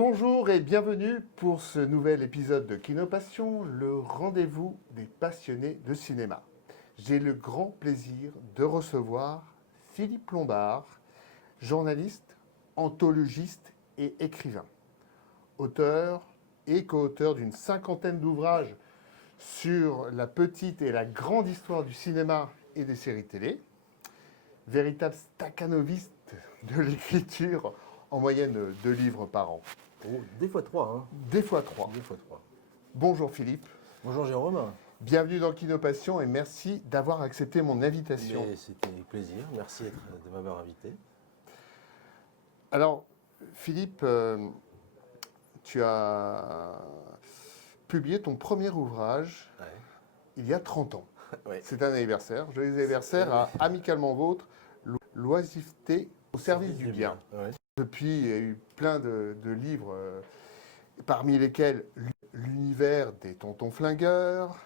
Bonjour et bienvenue pour ce nouvel épisode de Kinopassion, le rendez-vous des passionnés de cinéma. J'ai le grand plaisir de recevoir Philippe Lombard, journaliste, anthologiste et écrivain. Auteur et co-auteur d'une cinquantaine d'ouvrages sur la petite et la grande histoire du cinéma et des séries télé. Véritable stakhanoviste de l'écriture, en moyenne 2 livres par an. Oh, des fois 3, hein. Des fois 3. Des fois 3. Bonjour Philippe. Bonjour Jérôme. Bienvenue dans Kinopassion et merci d'avoir accepté mon invitation. C'était avec plaisir. Merci de m'avoir invité. Alors, Philippe, tu as publié ton premier ouvrage il y a 30 ans. Ouais. C'est un anniversaire. Joyeux anniversaire à Amicalement Vôtre, l'oisiveté au service du bien. Ouais. Depuis, il y a eu plein de livres, parmi lesquels L'univers des tontons flingueurs,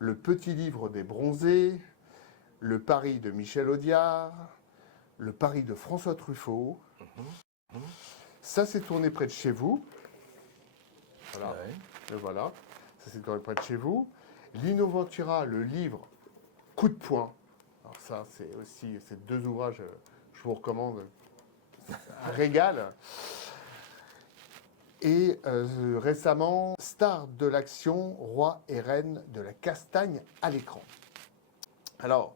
Le petit livre des bronzés, Le Paris de Michel Audiard, Le Paris de François Truffaut. Ça s'est tourné près de chez vous. Voilà. Ouais. Et voilà. Ça s'est tourné près de chez vous. Lino Ventura, le livre Coup de poing. Alors ça, c'est aussi ces 2 ouvrages, je vous recommande. Un régal. Et récemment, star de l'action, roi et reine de la castagne à l'écran. Alors,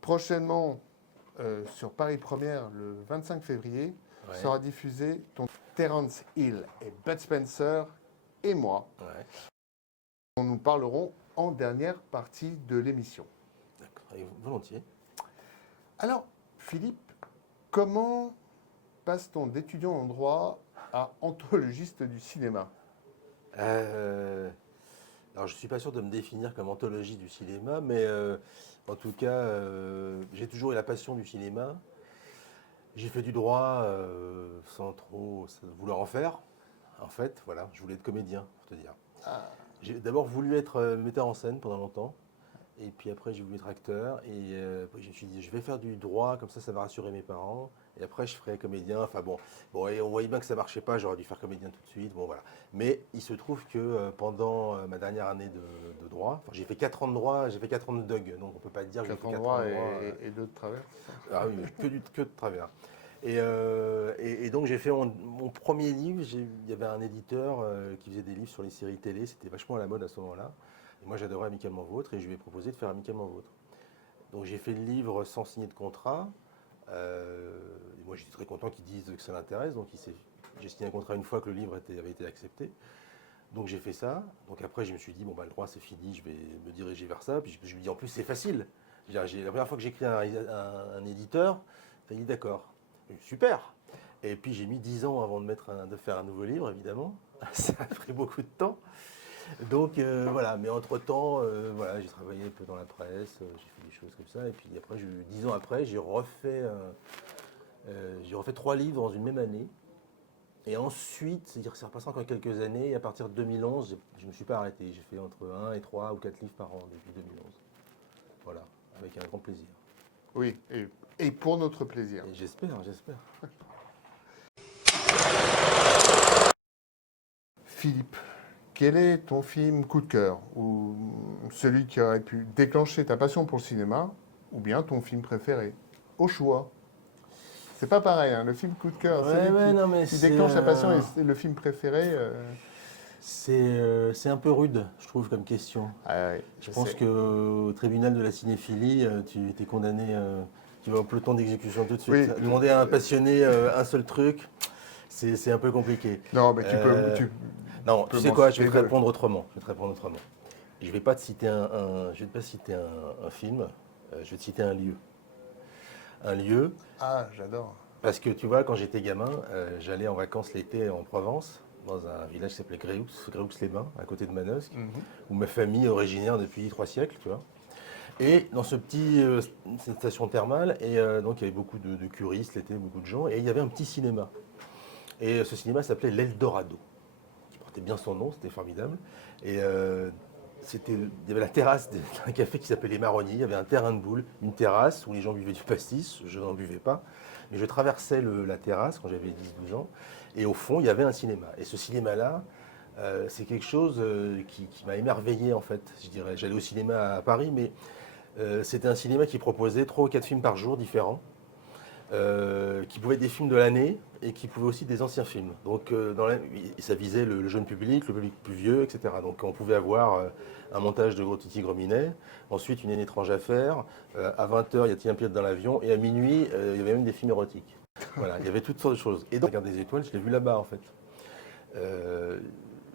prochainement, sur Paris Première, le 25 février, sera diffusé ton Terence Hill et Bud Spencer et moi. Ouais. Dont nous parlerons en dernière partie de l'émission. D'accord. Et volontiers. Alors, Philippe, comment passe-t-on d'étudiant en droit à anthologiste du cinéma? Alors, je ne suis pas sûr de me définir comme anthologie du cinéma, mais en tout cas, j'ai toujours eu la passion du cinéma. J'ai fait du droit sans trop vouloir en faire. En fait, voilà, je voulais être comédien, pour te dire. J'ai d'abord voulu être metteur en scène pendant longtemps. Et puis après, j'ai voulu être acteur. Et je me suis dit, je vais faire du droit, comme ça va rassurer mes parents. Et après, je ferai comédien. Enfin bon, et on voyait bien que ça ne marchait pas. J'aurais dû faire comédien tout de suite. Bon, voilà. Mais il se trouve que pendant ma dernière année de droit, j'ai fait 4 ans de droit, j'ai fait 4 ans de DUG. Donc on ne peut pas dire que j'ai fait 4 ans de droit. Et 2 de travers. Ah oui, que de travers. Et donc j'ai fait mon premier livre. Il y avait un éditeur qui faisait des livres sur les séries télé. C'était vachement à la mode à ce moment-là. Et moi, j'adorais Amicalement Vôtre et je lui ai proposé de faire Amicalement Vôtre. Donc, j'ai fait le livre sans signer de contrat. Et moi, j'étais très content qu'ils disent que ça l'intéresse. Donc, j'ai signé un contrat une fois que le livre avait été accepté. Donc, j'ai fait ça. Donc, après, je me suis dit, bon, le droit, c'est fini, je vais me diriger vers ça. Puis, je me dis, en plus, c'est facile. La première fois que j'écris un éditeur, il m'a dit, d'accord, super. Et puis, j'ai mis 10 ans avant de faire un nouveau livre, évidemment. Ça a pris beaucoup de temps. Donc voilà, mais entre-temps, j'ai travaillé un peu dans la presse, j'ai fait des choses comme ça, et puis après, 10 ans après, j'ai refait 3 livres dans une même année. Et ensuite, c'est-à-dire que ça repasse encore quelques années, et à partir de 2011, je ne me suis pas arrêté. J'ai fait entre 1 et 3 ou 4 livres par an depuis 2011. Voilà, avec un grand plaisir. Oui, et pour notre plaisir. Et j'espère. Philippe, quel est ton film coup de cœur, ou celui qui aurait pu déclencher ta passion pour le cinéma, ou bien ton film préféré? Au choix. C'est pas pareil, hein, le film coup de cœur, qui déclenche ta passion et le film préféré. C'est un peu rude, je trouve, comme question. Ah, oui, Je pense qu'au tribunal de la cinéphilie, tu étais condamné, tu vas au peloton d'exécution tout de suite. Oui. Demander à un passionné un seul truc, c'est un peu compliqué. Non, mais tu peux. Non, tu sais quoi, je vais te répondre autrement. Je ne vais pas te citer un film, je vais te citer un lieu. Un lieu. Ah, j'adore. Parce que tu vois, quand j'étais gamin, j'allais en vacances l'été en Provence, dans un village qui s'appelait Gréoux-les-Bains, à côté de Manosque, où ma famille est originaire depuis 3 siècles, tu vois. Et dans cette station thermale, et donc il y avait beaucoup de curistes l'été, beaucoup de gens, et il y avait un petit cinéma. Et ce cinéma s'appelait l'Eldorado, qui portait bien son nom, c'était formidable. Et il y avait la terrasse d'un café qui s'appelait Les Marronniers, il y avait un terrain de boules, une terrasse où les gens buvaient du pastis, je n'en buvais pas. mais je traversais la terrasse quand j'avais 10-12 ans, et au fond, il y avait un cinéma. Et ce cinéma-là, c'est quelque chose qui m'a émerveillé, en fait, je dirais. J'allais au cinéma à Paris, mais c'était un cinéma qui proposait 3 ou 4 films par jour différents, qui pouvaient être des films de l'année et qui pouvaient aussi des anciens films. Donc ça visait le jeune public, le public plus vieux, etc. Donc on pouvait avoir un montage de Gros Titi Gros Minet, ensuite Une année étrange à faire, à 20h il y a un pilote dans l'avion, et à minuit il y avait même des films érotiques. Voilà, il y avait toutes sortes de choses. Et donc, Regarde des étoiles, je l'ai vu là-bas en fait.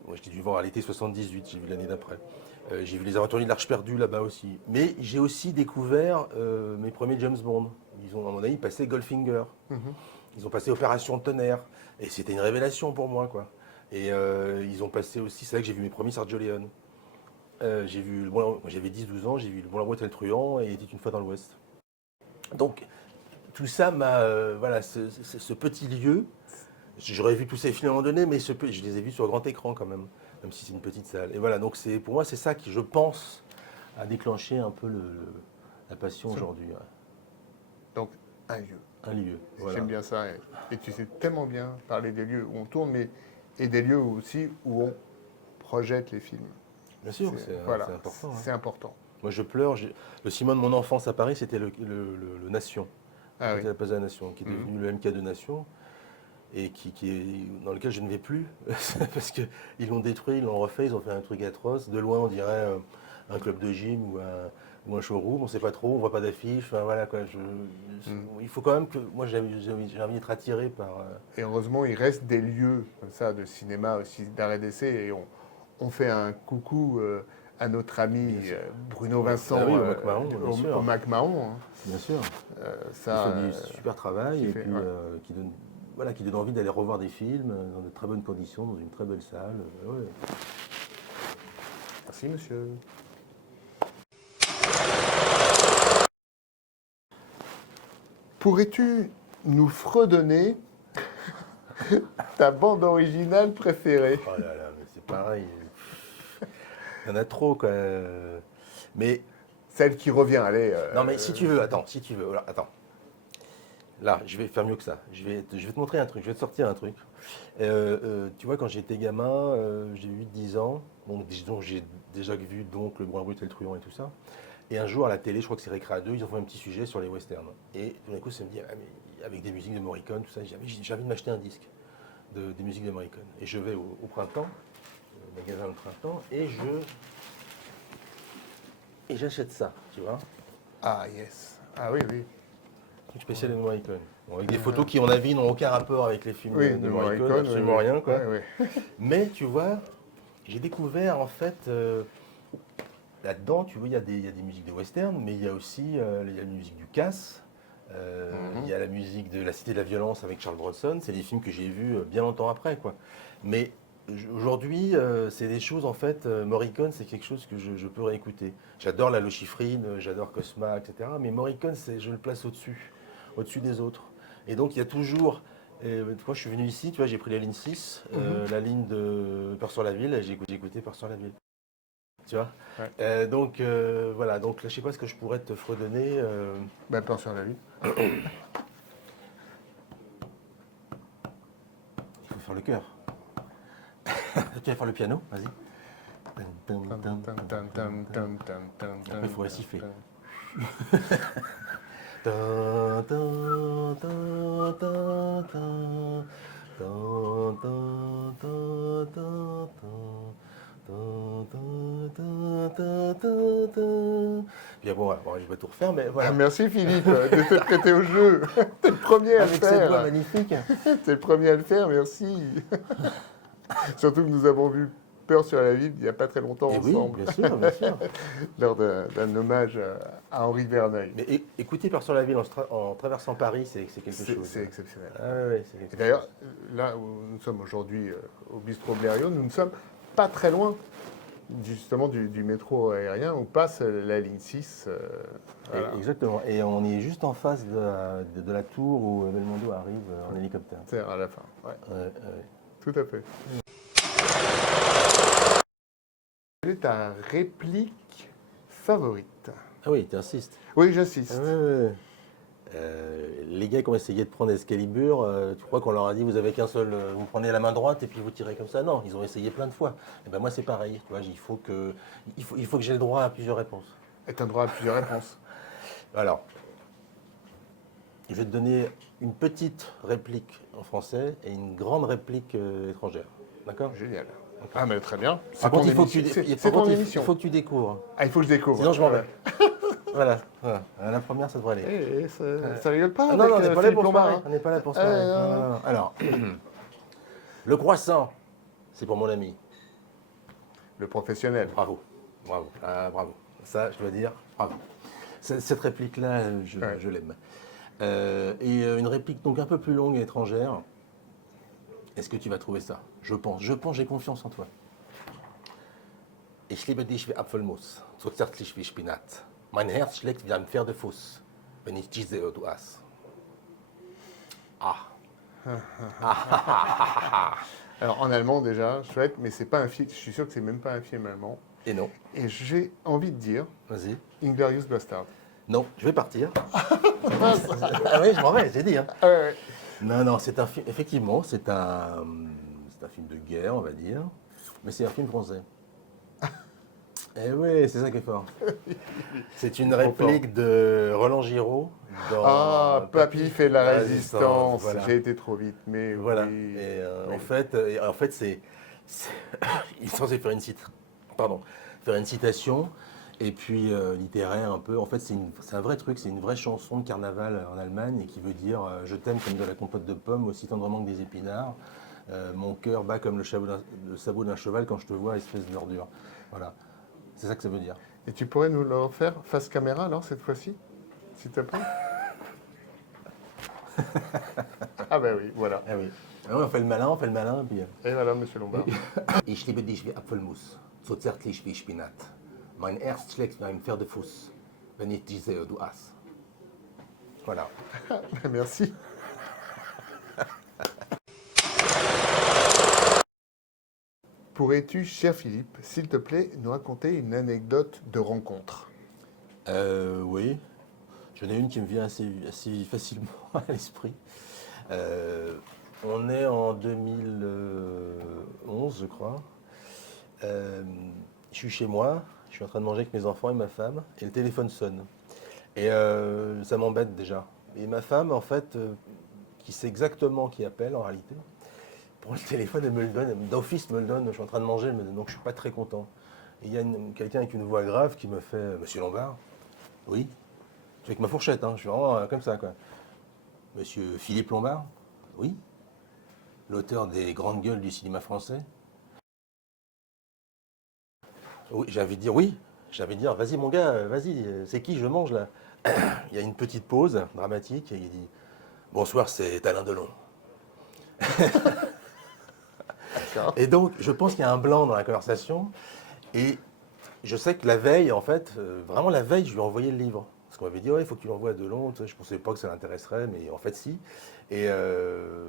Moi, je l'ai dû voir à l'été 78, j'ai vu l'année d'après. J'ai vu Les Aventuriers de l'Arche perdue là-bas aussi. Mais j'ai aussi découvert mes premiers James Bond. À mon avis, ils passaient Goldfinger. Ils ont passé Opération Tonnerre. Et c'était une révélation pour moi, quoi. Et ils ont passé aussi, c'est là que j'ai vu mes premiers Sergio Leone. J'avais 10-12 ans, j'ai vu Le Bon, la Brute et le Truand et Il était une fois dans l'Ouest. Donc, tout ça m'a. Voilà, ce petit lieu. J'aurais vu tous ces films à un moment donné, mais je les ai vus sur grand écran quand même si c'est une petite salle. Et voilà, donc pour moi, c'est ça qui, je pense, a déclenché un peu la passion aujourd'hui. Ouais. Donc, un lieu. Un lieu. Voilà. J'aime bien ça. Et tu sais tellement bien parler des lieux où on tourne, mais et des lieux aussi où on projette les films. Bien sûr, c'est important. C'est important. Moi, je pleure. Le cinéma de mon enfance à Paris, c'était le Nation. Ah, c'était oui. la place de la Nation, qui est devenu le MK de Nation. Et dans lequel je ne vais plus, parce qu'ils l'ont détruit, ils l'ont refait, ils ont fait un truc atroce. De loin, on dirait un club de gym ou un showroom, on ne sait pas trop, on ne voit pas d'affiche. Enfin, voilà, quoi, il faut quand même que... Moi, j'ai envie d'être attiré par... Et heureusement, il reste des lieux comme ça de cinéma aussi, d'arrêt d'essai. Et on fait un coucou à notre ami Bruno Vincent au Mac Mahon. Hein. Bien sûr. Ça, il fait du super travail et puis, qui donne envie d'aller revoir des films dans de très bonnes conditions, dans une très belle salle. Ouais. Merci, monsieur. Pourrais-tu nous fredonner ta bande originale préférée? Oh là là, mais c'est pareil. Il y en a trop, quoi. Mais... Celle qui revient, allez. Non, mais si tu veux, attends. Voilà, attends. Là, je vais faire mieux que ça. Je vais te montrer un truc, je vais te sortir un truc. Tu vois, quand j'étais gamin, j'ai 8-10 ans, donc j'ai déjà vu donc Le Bon, la Brute et le Truand et tout ça. Et un jour, à la télé, je crois que c'est Récré 2, ils ont fait un petit sujet sur les westerns. Et tout d'un coup, ça me dit, mais avec des musiques de Morricone, tout ça, j'ai envie de m'acheter un disque des musiques de Morricone. Et je vais au printemps, au magasin Le Printemps, et j'achète ça, tu vois. Ah, yes. Ah oui, oui. Truc spécial de Morricone. Bon, avec des photos qui, à mon avis, n'ont aucun rapport avec les films de Morricone, absolument rien, quoi. Oui. Mais, tu vois, j'ai découvert, en fait, là-dedans, tu vois, il y a des musiques de western, mais il y a aussi il y a la musique du Casse, il y a la musique de La Cité de la Violence avec Charles Bronson. C'est des films que j'ai vus bien longtemps après, quoi. Mais aujourd'hui, c'est des choses, en fait, Morricone, c'est quelque chose que je peux réécouter. J'adore la Lochifrine, j'adore Cosma, etc. Mais Morricone, je le place au-dessus des autres. Et donc, il y a toujours... Quand je suis venu ici, tu vois, j'ai pris la ligne 6, la ligne de Peur-sur-la-Ville, et j'ai écouté Peur-sur-la-Ville. Tu vois, ouais. Donc voilà, donc là je sais pas ce que je pourrais te fredonner. Peur-sur-la-Ville. Il faut faire le chœur. Tu vas faire le piano, vas-y. Après il faut réciffer. Bien bon, je vais pas tout refaire, mais voilà. Merci Philippe de te prêter au jeu. T'es le premier à le faire. Avec cette voix magnifique. T'es le premier à le faire, merci. Surtout que nous avons vu Peur sur la ville il n'y a pas très longtemps ensemble. Oui, bien sûr. Lors d'un hommage à Henri Verneuil. Mais écouter Peur sur la ville en traversant Paris, c'est quelque chose. C'est exceptionnel. Ah, ouais, c'est et d'ailleurs, là où nous sommes aujourd'hui au Bistrot Blériot, nous ne sommes pas très loin justement du métro aérien où passe la ligne 6. Voilà. Exactement. Et on est juste en face de la tour où Belmondo arrive en hélicoptère. C'est à la fin, ouais. Tout à fait. Quelle est ta réplique favorite? Ah oui, tu insistes. Oui, j'insiste. Les gars qui ont essayé de prendre Excalibur, tu crois qu'on leur a dit vous avez qu'un seul, vous prenez la main droite et puis vous tirez comme ça? Non, ils ont essayé plein de fois. Et ben moi c'est pareil, tu vois, il faut que j'ai le droit à plusieurs réponses. Et tu as droit à plusieurs réponses. Alors, je vais te donner une petite réplique en français et une grande réplique étrangère. D'accord? Génial. Ah, mais très bien. Par contre, il faut ton il émission. faut que tu découvres. Ah, il faut que je découvre. Sinon, je m'en vais. Voilà. La première, ça devrait aller. Ça rigole pas Ah non, avec non, on n'est pas là Philippe pour se Lombard, marrer. hein. On n'est pas là pour se marrer. Non. Alors, le croissant, c'est pour mon ami. Le professionnel. Bravo. Bravo. Ah, bravo. Ça, je dois dire, bravo. Cette réplique-là, je l'aime. Une réplique donc un peu plus longue et étrangère. Est-ce que tu vas trouver ça? Je pense, j'ai confiance en toi. Ich liebe dich wie Apfelmus, so zärtlich wie Spinat. Mein Herz schlägt wie ein Pferdefuß, wenn ich dich sehe, du Ass. Ah. Alors en allemand déjà, chouette, mais c'est pas un film. Je suis sûr que c'est même pas un film allemand. Et non. Et j'ai envie de dire Vas-y. Inglourious Bastard. Non, je vais partir. Ah oui, je m'en vais, j'ai dit. Hein. Ouais. Non, c'est un film. Effectivement, c'est un film de guerre, on va dire, mais c'est un film français. Eh oui, c'est ça qui est fort. C'est une réplique de Roland Giraud dans Papy fait la résistance. Voilà. J'ai été trop vite, mais Voilà. oui. Et Oui. en fait, il est censé faire faire une citation et puis littéraire un peu. En fait, c'est un vrai truc, c'est une vraie chanson de carnaval en Allemagne et qui veut dire je t'aime comme de la compote de pommes, aussi tendrement que des épinards. Mon cœur bat comme le sabot d'un cheval quand je te vois, espèce d'ordure. Voilà. C'est ça que ça veut dire. Et tu pourrais nous le refaire face caméra alors cette fois-ci, s'il te plaît. Ah ben oui, voilà. Ah oui. Ah ouais, on fait le malin, puis... Et voilà, Monsieur Lombard. Ich liebe dich wie Apfelmus, so zärtlich wie Spinat. Mein Herz schlägt wie ein Pferdefuß, wenn ich dich sehe, du Ass. Voilà. Merci. Pourrais-tu, cher Philippe, s'il te plaît, nous raconter une anecdote de rencontre? Oui. J'en ai une qui me vient assez facilement à l'esprit. On est en 2011, je crois. Je suis chez moi, je suis en train de manger avec mes enfants et ma femme, et le téléphone sonne. Et ça m'embête déjà. Et ma femme, en fait, qui sait exactement qui appelle en réalité, prend le téléphone et me le donne, d'office me le donne, je suis en train de manger, donc je ne suis pas très content. Et il y a quelqu'un avec une voix grave qui me fait « Monsieur Lombard ?» « Oui ?» Je suis avec ma fourchette, hein, je suis vraiment comme ça, quoi. « Monsieur Philippe Lombard ?» « Oui ?» L'auteur des grandes gueules du cinéma français. Oui, j'ai envie de dire oui. J'ai envie de dire, vas-y mon gars, vas-y, c'est qui je mange là? Il y a une petite pause dramatique et il dit, bonsoir, c'est Alain Delon. Et donc, je pense qu'il y a un blanc dans la conversation et je sais que la veille, en fait, vraiment la veille, je lui ai envoyé le livre. Parce qu'on m'avait dit, ouais, il faut que tu l'envoies à Delon. Tu sais, je ne pensais pas que ça l'intéresserait, mais en fait, si. Et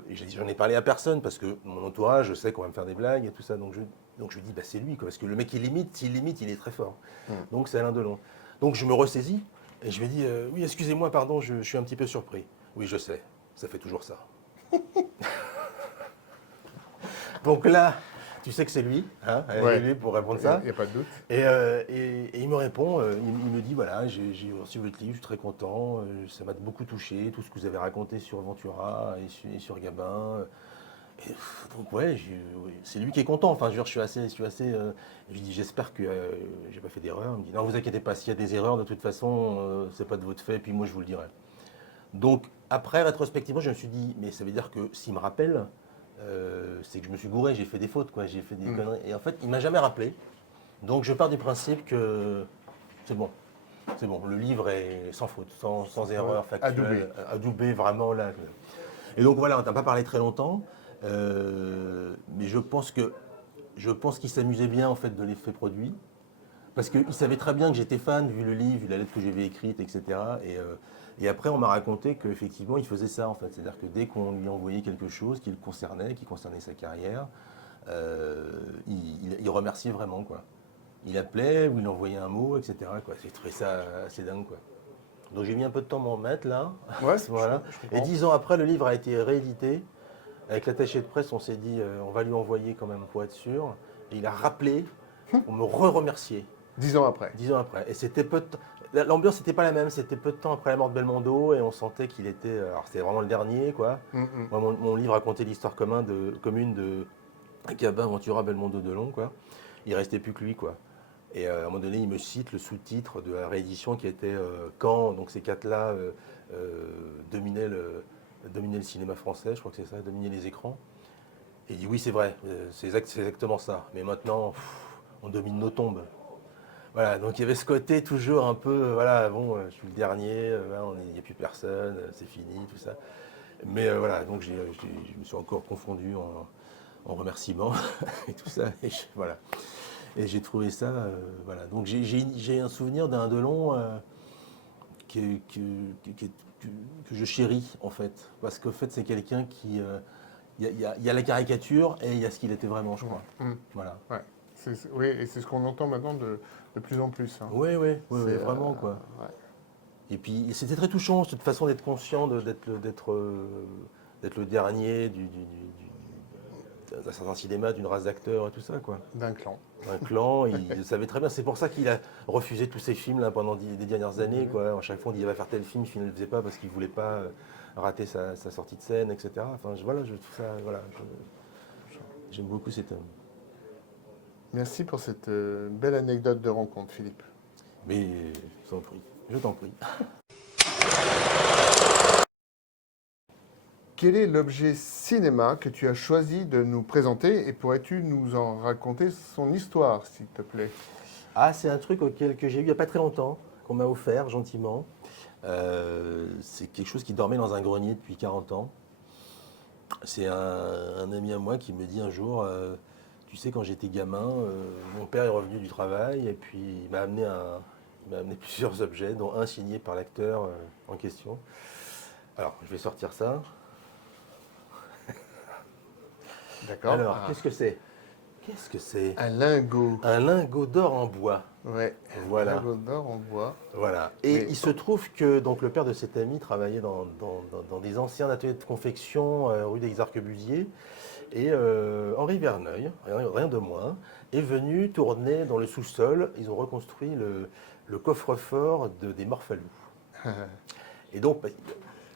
j'ai dit, j'en ai parlé à personne parce que mon entourage, je sais qu'on va me faire des blagues et tout ça. Donc je lui dis, bah, c'est lui, quoi, parce que le mec, s'il limite, il est très fort. Donc c'est Alain Delon. Donc je me ressaisis et je lui ai dit, oui, excusez-moi, pardon, je suis un petit peu surpris. Oui, je sais, ça fait toujours ça. Donc là, tu sais que c'est lui, hein, Ouais. lui pour répondre ça. Il n'y a pas de doute. Et il me répond, il me dit voilà, j'ai reçu votre livre, je suis très content, ça m'a beaucoup touché, tout ce que vous avez raconté sur Ventura et sur Gabin. Donc ouais, c'est lui qui est content. Enfin, je suis assez. Je lui dis j'espère que j'ai pas fait d'erreur. Il me dit non, vous inquiétez pas, s'il y a des erreurs, de toute façon, c'est pas de votre fait. Puis moi, je vous le dirai. Donc après, rétrospectivement, je me suis dit mais ça veut dire que s'il me rappelle. C'est que je me suis gouré, j'ai fait des fautes, quoi, j'ai fait des conneries. Et en fait, il m'a jamais rappelé. Donc je pars du principe que c'est bon. C'est bon, le livre est sans faute, sans erreur factuelle, adoubé vraiment là. Et donc voilà, on n'a pas parlé très longtemps, mais je pense qu'il s'amusait bien en fait de l'effet produit, parce qu'il savait très bien que j'étais fan, vu le livre, vu la lettre que j'avais écrite, etc. Et après, on m'a raconté qu'effectivement, il faisait ça, en fait. C'est-à-dire que dès qu'on lui envoyait quelque chose qui concernait sa carrière, il remerciait vraiment, quoi. Il appelait ou il envoyait un mot, etc., quoi. J'ai trouvé ça assez dingue, quoi. Donc j'ai mis un peu de temps à m'en remettre là. Ouais, Voilà. je Et comprends. 10 ans après, le livre a été réédité. Avec l'attaché de presse, on s'est dit, on va lui envoyer quand même pour être sûr. Et il a rappelé pour me re-remercier 10 ans après. 10 ans après. Et c'était peu de temps. L'ambiance n'était pas la même, c'était peu de temps après la mort de Belmondo et on sentait qu'il était. Alors c'était vraiment le dernier, quoi. Mm. Moi, mon livre racontait l'histoire commune de Gabin, Ventura, Belmondo, Delon, quoi. Il restait plus que lui, quoi. Et à un moment donné, il me cite le sous-titre de la réédition qui était quand donc ces quatre-là dominaient le cinéma français, je crois que c'est ça, dominaient les écrans. Et il dit oui, c'est vrai, c'est exactement ça. Mais maintenant, on domine nos tombes. Voilà, donc il y avait ce côté toujours un peu, voilà, bon, je suis le dernier, voilà, il n'y a plus personne, c'est fini, tout ça. Mais voilà, donc je me suis encore confondu en remerciements et tout ça. Voilà. Et j'ai trouvé ça, voilà. Donc j'ai un souvenir d'un Delon que, que, que- que- que je chéris, en fait. Parce qu'en fait, c'est quelqu'un qui... il y a la caricature et il y a ce qu'il était vraiment, je crois. Mm. Voilà. Ouais. Oui, et c'est ce qu'on entend maintenant de plus en plus. Hein. Oui, oui, oui, C'est, vraiment, quoi. ouais. Et puis, c'était très touchant, cette façon d'être conscient, d'être le dernier d'un certain cinéma, d'une race d'acteurs et tout ça, quoi. D'un clan. Un clan, il savait très bien. C'est pour ça qu'il a refusé tous ces films là, pendant des dernières années, quoi. À chaque fois, on dit il va faire tel film, il ne le faisait pas parce qu'il ne voulait pas rater sa sortie de scène, etc. Enfin, voilà, je trouve ça, voilà, j'aime beaucoup cet homme. Merci pour cette belle anecdote de rencontre, Philippe. Mais je t'en prie. Quel est l'objet cinéma que tu as choisi de nous présenter et pourrais-tu nous en raconter son histoire, s'il te plaît? Ah, c'est un truc que j'ai eu il n'y a pas très longtemps, qu'on m'a offert gentiment. C'est quelque chose qui dormait dans un grenier depuis 40 ans. C'est un ami à moi qui me dit un jour, tu sais, quand j'étais gamin, mon père est revenu du travail et puis il m'a amené plusieurs objets, dont un signé par l'acteur en question. Alors, je vais sortir ça. D'accord. Alors, Ah, qu'est-ce que c'est? Qu'est-ce que c'est? un lingot. Un lingot d'or en bois. Ouais. Un Voilà. lingot d'or en bois. Voilà. Et Mais- il se trouve que donc, le père de cet ami travaillait dans des anciens ateliers de confection rue des Arquebusiers. Et Henri Verneuil, rien de moins, est venu tourner dans le sous-sol. Ils ont reconstruit le coffre-fort des Morphalous. Et donc,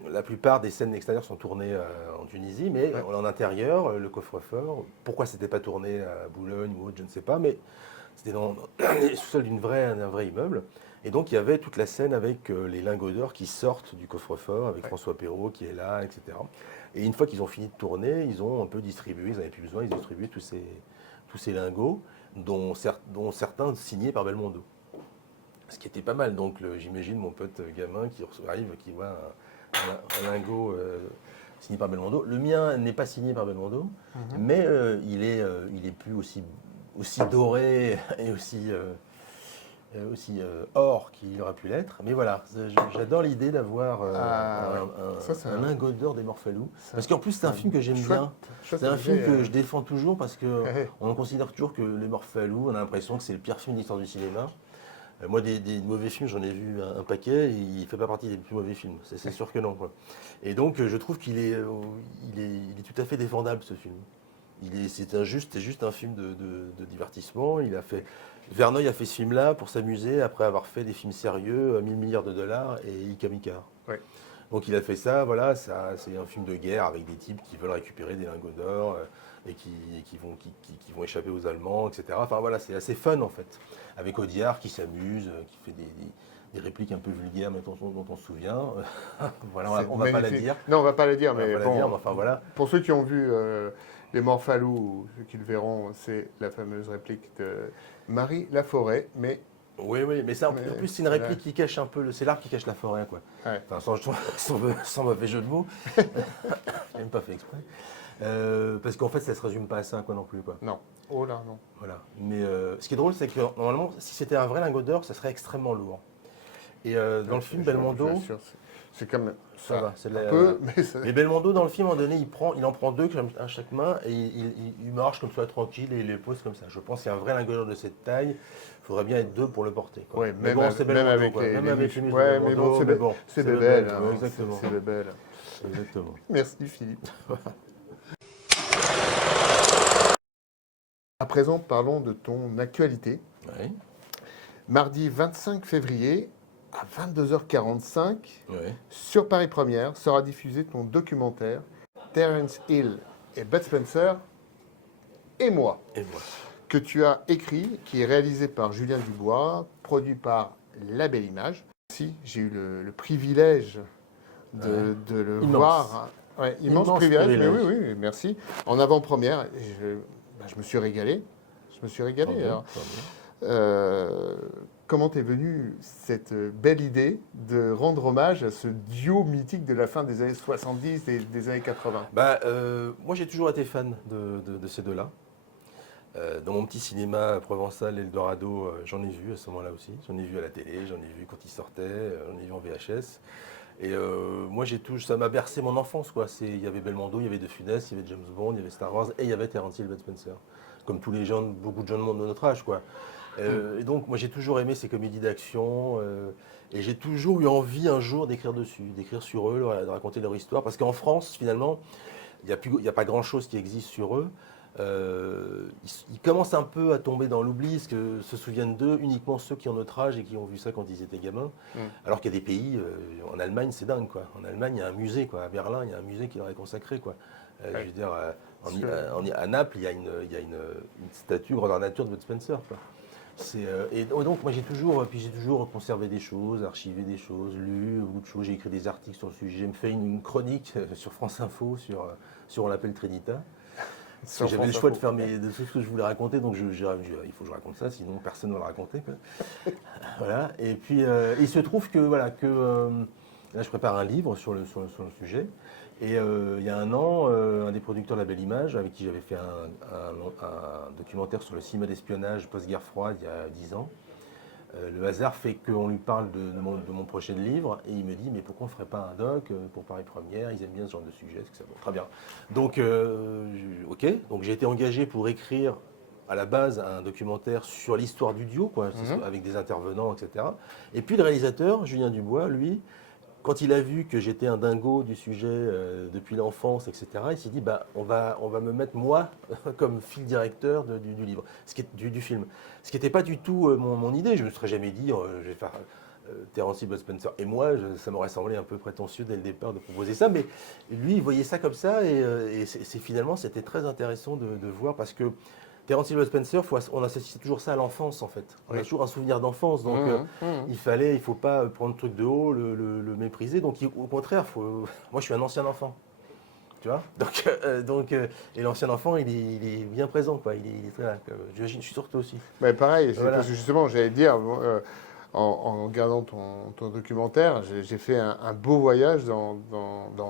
la plupart des scènes extérieures sont tournées en Tunisie, mais Ouais. en intérieur, le coffre-fort, pourquoi c'était pas tourné à Boulogne ou autre, je ne sais pas, mais c'était dans le sous-sol d'un vrai immeuble. Et donc, il y avait toute la scène avec les lingots d'or qui sortent du coffre-fort, avec Ouais. François Perrault qui est là, etc. Et une fois qu'ils ont fini de tourner, ils ont un peu distribué, ils n'avaient plus besoin, ils ont distribué tous ces lingots, dont certains signés par Belmondo. Ce qui était pas mal. Donc, j'imagine mon pote gamin qui arrive, qui voit un lingot signé par Belmondo. Le mien n'est pas signé par Belmondo, Mhm. mais il est plus aussi doré et aussi or qu'il aurait pu l'être. Mais voilà, j'adore l'idée d'avoir Ah, ouais. Ça, c'est un lingot d'or des Morphalous. c'est Parce qu'en plus, c'est un film que j'aime chouette- bien. chouette C'est un objet, film que je défends toujours parce que ouais. on considère toujours que Les Morphalous, on a l'impression que c'est le pire film de l'histoire du cinéma. Moi, des mauvais films, j'en ai vu un paquet, et il ne fait pas partie des plus mauvais films. C'est sûr que non, quoi. Et donc, je trouve qu'il est tout à fait défendable, ce film. C'est juste un film de divertissement. Verneuil a fait ce film-là pour s'amuser après avoir fait des films sérieux à 1000 milliards de dollars et Ika. Ouais. Donc il a fait ça, voilà, c'est un film de guerre avec des types qui veulent récupérer des lingots d'or et qui vont échapper aux Allemands, etc. Enfin voilà, c'est assez fun en fait. Avec Audiard qui s'amuse, qui fait des répliques un peu vulgaires, mais dont on se souvient. Voilà, C'est on va pas la magnifique. dire. Non, on va pas la dire, On va mais pas la bon, dire, mais enfin voilà. pour ceux qui ont vu Les Morphalous, ou ceux qui le verront, c'est la fameuse réplique de Marie Laforêt, mais Oui, oui, mais ça, en Mais plus, c'est une c'est réplique qui cache un peu c'est l'arbre qui cache la forêt, quoi. ouais. Enfin, sans mauvais jeu de mots. J'ai même pas fait exprès. Parce qu'en fait, ça se résume pas à ça, quoi, non plus, quoi. Non. Oh là, non. Voilà. Mais ce qui est drôle, c'est que normalement, si c'était un vrai lingot d'or, ça serait extrêmement lourd. Et dans le film Je- Belmondo, je- C'est comme Ça va, c'est de un la- peu, mais ça- Mais Belmondo, dans le film, à un moment donné, il en prend deux à chaque main et il marche comme ça, tranquille, et il les pose comme ça. Je pense qu'il y a un vrai lingoteur de cette taille. Il faudrait bien être deux pour le porter, quoi. ouais, Mais bon, c'est même Belmondo, avec quoi. les, Même les avec les muscles. muscles Ouais, de mais Belmondo, bon, mais bon, c'est Bébel, Bébel. ouais, Hein, exactement. c'est Bébel. Exactement. Merci Philippe. À présent, parlons de ton actualité. Ouais, Mardi 25 février, à 22h45, ouais. sur Paris Première, sera diffusé ton documentaire Terence Hill et Bud Spencer et moi, Et voilà. que tu as écrit, qui est réalisé par Julien Dubois, produit par La Belle Image. Si j'ai eu le privilège de le Immense. voir. Ouais, immense Immense privilège, mais privilège. oui, merci. En avant-première, et je me suis régalé. Je me suis régalé. Tant mieux, Alors, tant mieux. comment t'es venue cette belle idée de rendre hommage à ce duo mythique de la fin des années 70 et des années 80? Moi, j'ai toujours été fan de ces deux-là. Dans mon petit cinéma provençal, Eldorado, j'en ai vu à ce moment-là aussi. J'en ai vu à la télé, j'en ai vu quand ils sortaient, j'en ai vu en VHS. Et moi, ça m'a bercé mon enfance, quoi. Il y avait Belmondo, il y avait De Funès, il y avait James Bond, il y avait Star Wars et il y avait Terence Hill et Bud Spencer. Comme tous les gens, beaucoup de jeunes monde de notre âge, quoi. Et donc, moi, j'ai toujours aimé ces comédies d'action. Et j'ai toujours eu envie un jour d'écrire dessus, d'écrire sur eux, de raconter leur histoire. Parce qu'en France, finalement, il n'y a pas grand-chose qui existe sur eux. Ils commencent un peu à tomber dans l'oubli, parce que se souviennent d'eux uniquement ceux qui ont notre âge et qui ont vu ça quand ils étaient gamins. Alors qu'il y a des pays, en Allemagne, c'est dingue, quoi. En Allemagne, il y a un musée, quoi. À Berlin, il y a un musée qui leur est consacré, quoi. Ouais. Je veux dire, à Naples, il y a une statue grandeur nature de Bud Spencer, quoi. Donc moi j'ai toujours conservé des choses, archivé des choses, lu beaucoup de choses. J'ai écrit des articles sur le sujet. J'ai même fait une chronique sur France Info sur On l'appelle Trinita. Parce que j'avais le choix de faire de tout ce que je voulais raconter, donc il faut que je raconte ça, sinon personne ne va le raconter, quoi. Voilà. Et puis il se trouve que là je prépare un livre sur le sujet. Et il y a un an, un des producteurs de La Belle Image, avec qui j'avais fait un documentaire sur le cinéma d'espionnage post-guerre froide il y a 10 ans, le hasard fait qu'on lui parle de mon prochain livre et il me dit mais pourquoi on ne ferait pas un doc pour Paris Première, ils aiment bien ce genre de sujet, est-ce que ça va? Très bien. Donc ok, donc j'ai été engagé pour écrire à la base un documentaire sur l'histoire du duo, quoi, avec des intervenants, etc. Et puis le réalisateur, Julien Dubois, lui, quand il a vu que j'étais un dingo du sujet depuis l'enfance, etc., il s'est dit on va me mettre moi comme fil directeur du livre, du film. Ce qui n'était pas du tout mon idée. Je ne me serais jamais dit je vais faire Terence Hill, Bud Spencer. Et moi, ça m'aurait semblé un peu prétentieux dès le départ de proposer ça. Mais lui, il voyait ça comme ça et finalement, c'était très intéressant de voir parce que Terence Hill, Bud Spencer, on associe toujours ça à l'enfance en fait. On a toujours un souvenir d'enfance, donc il ne faut pas prendre le truc de haut, le mépriser. Donc au contraire, moi je suis un ancien enfant, tu vois. Et l'ancien enfant, il est bien présent, quoi. Il est très là. J'imagine, je suis sûr que toi aussi. Mais pareil, Voilà. parce que justement, j'allais dire, en regardant ton documentaire, j'ai fait un beau voyage dans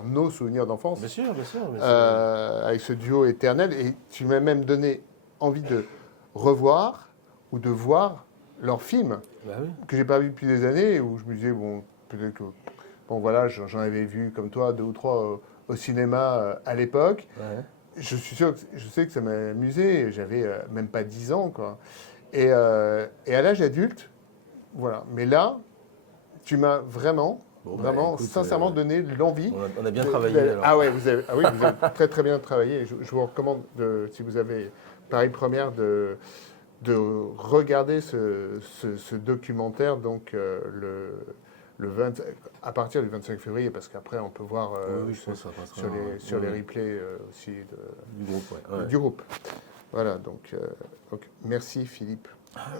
nos souvenirs d'enfance. Bien sûr, bien sûr. Avec ce duo éternel. Et tu m'as même donné envie de revoir ou de voir leurs films que j'ai pas vu depuis des années, où je me disais, bon, peut-être que, bon voilà, j'en avais vu comme toi 2 ou 3 au cinéma à l'époque. Ouais. Je sais que ça m'a amusé, j'avais même pas 10 ans, quoi. Et à l'âge adulte, voilà. Mais là, tu m'as vraiment, écoute, sincèrement donné l'envie. On a bien travaillé alors. Ah ouais, vous avez très très bien travaillé. Je vous recommande, si vous avez Paris Première, de regarder ce documentaire, donc à partir du 25 février, parce qu'après on peut voir sur les replays aussi du groupe. Ouais. Du groupe. Voilà, donc merci Philippe.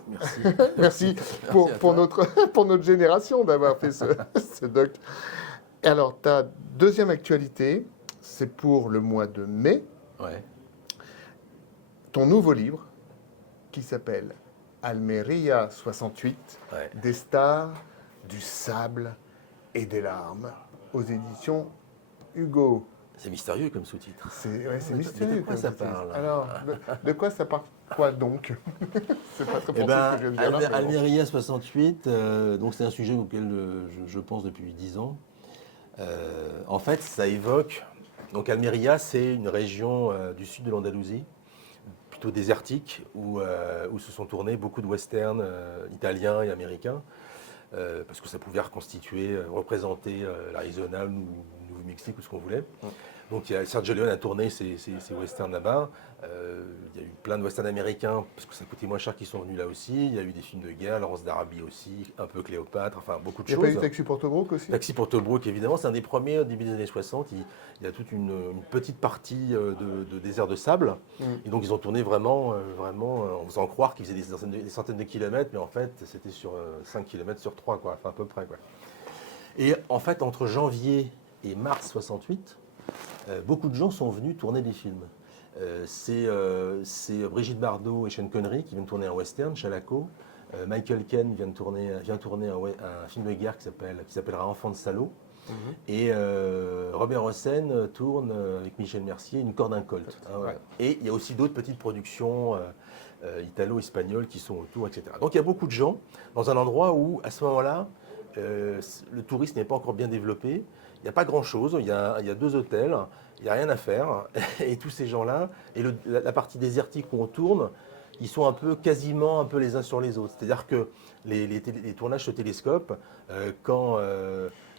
Merci. Merci pour notre génération d'avoir fait ce doc. Et alors, ta deuxième actualité, c'est pour le mois de mai. Ouais. Ton nouveau livre, qui s'appelle Almeria 68, des stars, du sable et des larmes, aux éditions Hugo. C'est mystérieux comme sous-titre. C'est mystérieux. De quoi ça parle? Alors, de quoi ça parle? Quoi donc? C'est pas très pensé ce que je viens de dire. Almeria 68, donc c'est un sujet auquel je pense depuis 10 ans. En fait, ça évoque. Donc, Almeria, c'est une région du sud de l'Andalousie, plutôt désertique, où se sont tournés beaucoup de westerns italiens et américains, parce que ça pouvait représenter l'Arizona, le Nouveau-Mexique ou ce qu'on voulait. Donc Sergio Leone a tourné ses westerns là-bas. Il y a eu plein de westerns américains, parce que ça coûtait moins cher, qui sont venus là aussi. Il y a eu des films de guerre, Laurence d'Arabie aussi, un peu Cléopâtre, enfin beaucoup de choses. Il y a pas eu Taxi pour Tobruk aussi? Taxi pour Tobruk, évidemment, c'est un des premiers au début des années 60. Il y a toute une petite partie de désert de sable. Et donc ils ont tourné vraiment en faisant croire qu'ils faisaient des centaines de kilomètres, mais en fait c'était sur 5 kilomètres sur 3, quoi, enfin à peu près, quoi. Et en fait, entre janvier et mars 68, beaucoup de gens sont venus tourner des films. C'est Brigitte Bardot et Sean Connery qui viennent tourner un western, Chalaco. Michael Caine vient tourner un film de guerre qui s'appellera Enfant de salaud. Et Robert Hossein tourne avec Michel Mercier Une corde Colt. Hein, ouais. Et il y a aussi d'autres petites productions italo-espagnoles qui sont autour, etc. Donc il y a beaucoup de gens dans un endroit où, à ce moment-là, le tourisme n'est pas encore bien développé. Il n'y a pas grand-chose, il y a 2 hôtels, il n'y a rien à faire. Et tous ces gens-là, et la partie désertique où on tourne, ils sont quasiment un peu les uns sur les autres. C'est-à-dire que les tournages au télescope, quand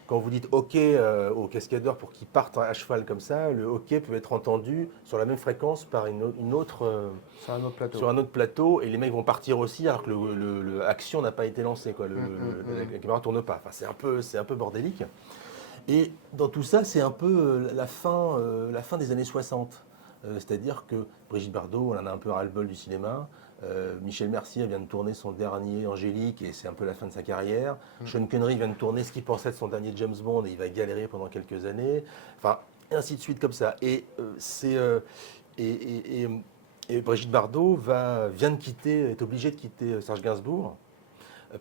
vous dites OK aux cascadeurs pour qu'ils partent à cheval comme ça, le OK peut être entendu sur la même fréquence par sur un autre plateau, et les mecs vont partir aussi alors que l'action n'a pas été lancée, quoi. La caméra ne tourne pas. Enfin, c'est un peu bordélique. Et dans tout ça, c'est un peu la fin des années 60. C'est-à-dire que Brigitte Bardot, on en a un peu ras-le-bol du cinéma. Michel Mercier vient de tourner son dernier Angélique et c'est un peu la fin de sa carrière. Sean Connery vient de tourner ce qu'il pensait de son dernier James Bond et il va galérer pendant quelques années. Enfin, ainsi de suite comme ça. Et Brigitte Bardot est obligée de quitter Serge Gainsbourg,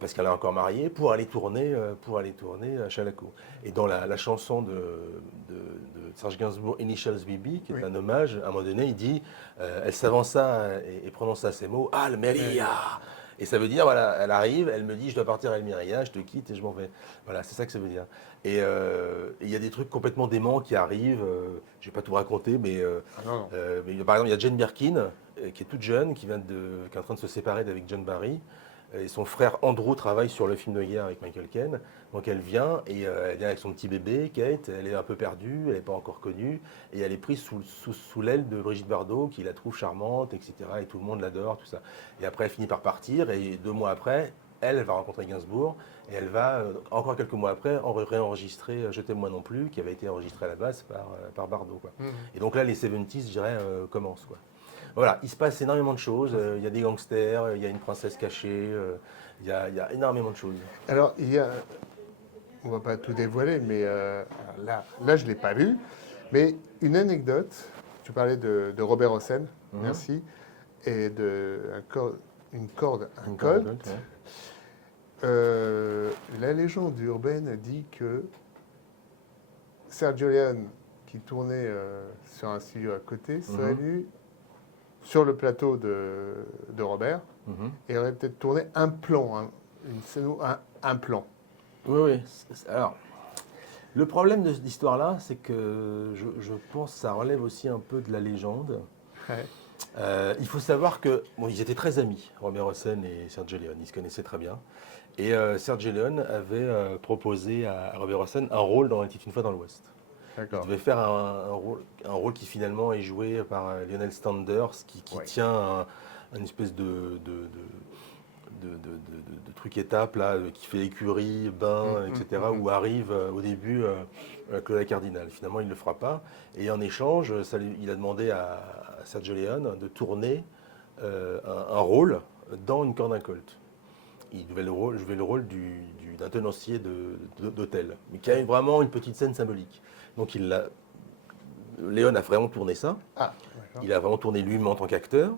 parce qu'elle est encore mariée, pour aller tourner à Chalaco. Et dans la chanson de Serge Gainsbourg, Initials BB, qui est un hommage, à un moment donné, il dit, elle s'avança et prononça ces mots, Almeria. Et ça veut dire, voilà, elle arrive, elle me dit, je dois partir à Almeria, je te quitte et je m'en vais. Voilà, c'est ça que ça veut dire. Et il y a des trucs complètement déments qui arrivent, je ne vais pas tout raconter, mais par exemple, il y a Jane Birkin, qui est toute jeune, qui est en train de se séparer d'avec John Barry. Et son frère Andrew travaille sur le film de guerre avec Michael Caine. Donc elle vient avec son petit bébé, Kate. Elle est un peu perdue, elle n'est pas encore connue. Et elle est prise sous l'aile de Brigitte Bardot, qui la trouve charmante, etc. Et tout le monde l'adore, tout ça. Et après, elle finit par partir. Et 2 mois après, elle va rencontrer Gainsbourg. Et elle va, encore quelques mois après, réenregistrer Je t'aime moi non plus, qui avait été enregistré à la base par Bardot, quoi. Et donc là, les 70s, je dirais, commencent, quoi. Voilà, il se passe énormément de choses. Il y a des gangsters, il y a une princesse cachée, il y a énormément de choses. Alors, on ne va pas tout dévoiler, mais là je ne l'ai pas vu. Mais une anecdote, tu parlais de Robert Hossein, merci, et une corde, un Colt. La légende urbaine dit que Sergio Leone, qui tournait sur un studio à côté, serait venu sur le plateau de Robert et aurait peut-être tourné un plan, un plan. Oui. Alors, le problème de cette histoire-là, c'est que je pense que ça relève aussi un peu de la légende. Ouais. Il faut savoir que ils étaient très amis, Robert Hossein et Sergio Leone. Ils se connaissaient très bien. Et Sergio Leone avait proposé à Robert Hossein un rôle dans Il était une fois dans l'Ouest. Il devait faire un rôle qui finalement est joué par Lionel Sanders, qui tient une espèce de truc étape là, qui fait écurie, bain, etc. Où arrive au début Claudia Cardinal. Finalement, il ne le fera pas. Et en échange, il a demandé à Sergio Leone de tourner un rôle dans Une corde Colt. Il devait jouer le rôle d'un tenancier d'hôtel, mais qui a vraiment une petite scène symbolique. Donc Léon a vraiment tourné ça. Il a vraiment tourné lui-même en tant qu'acteur.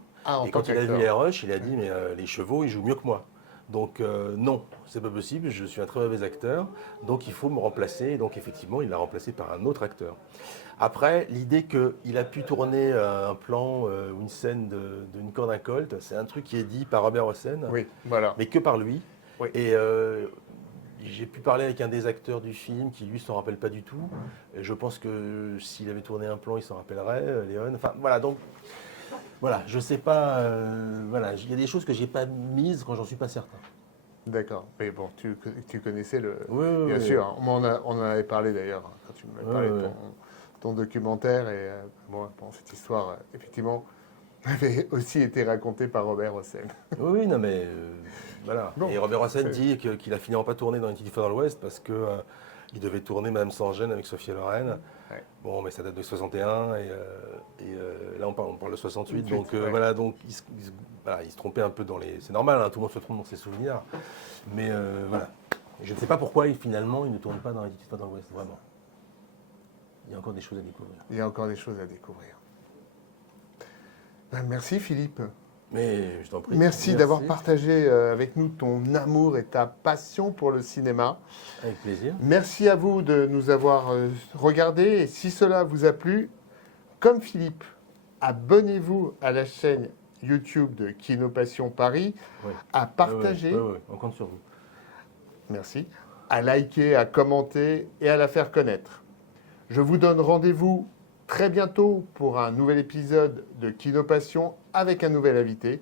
Et quand il a vu les rushs, il a dit, mais les chevaux, ils jouent mieux que moi. Donc non, c'est pas possible, je suis un très mauvais acteur, donc il faut me remplacer. Donc effectivement, il l'a remplacé par un autre acteur. Après, l'idée qu'il a pu tourner un plan ou une scène d'une corde Colt, c'est un truc qui est dit par Robert Hossein, mais que par lui. Oui. Et j'ai pu parler avec un des acteurs du film qui, lui, s'en rappelle pas du tout. Et je pense que s'il avait tourné un plan, il s'en rappellerait, Léon. Enfin, voilà, donc, voilà, je sais pas. Voilà, il y a des choses que j'ai pas mises quand j'en suis pas certain. D'accord. Mais bon, tu connaissais le. Oui, oui, Bien oui. sûr, on en avait parlé d'ailleurs quand tu m'avais parlé de ton documentaire. Et bon, cette histoire, effectivement, avait aussi été racontée par Robert Hossein. Oui, oui, non, mais voilà. Bon, et Robert Hossein c'est- dit qu'il a finalement pas tourné dans une petite fois dans l'Ouest parce que il devait tourner Madame sans gêne avec Sophia Loren. Ouais. Bon, mais ça date de 61 là on parle de 68. Donc Ouais. voilà, donc voilà, il se trompait un peu dans les. C'est normal, hein, tout le monde se trompe dans ses souvenirs. Mais voilà. Je ne sais pas pourquoi finalement il ne tourne pas dans une petite fois dans l'Ouest, vraiment. Il y a encore des choses à découvrir. Il y a encore des choses à découvrir. Ben, merci Philippe. Mais je t'en prie. Merci d'avoir partagé avec nous ton amour et ta passion pour le cinéma. Avec plaisir. Merci à vous de nous avoir regardés. Et si cela vous a plu, comme Philippe, abonnez-vous à la chaîne YouTube de Kino Passion Paris, Oui. à partager, Oui, on compte sur vous. merci, à liker, à commenter et à la faire connaître. Je vous donne rendez-vous très bientôt pour un nouvel épisode de Kino Passion avec un nouvel invité.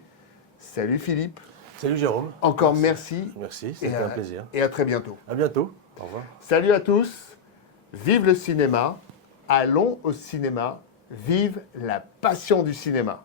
Salut Philippe. Salut Jérôme. Encore merci. Merci, c'était un plaisir. Et à très bientôt. À bientôt. Au revoir. Salut à tous. Vive le cinéma. Allons au cinéma. Vive la passion du cinéma.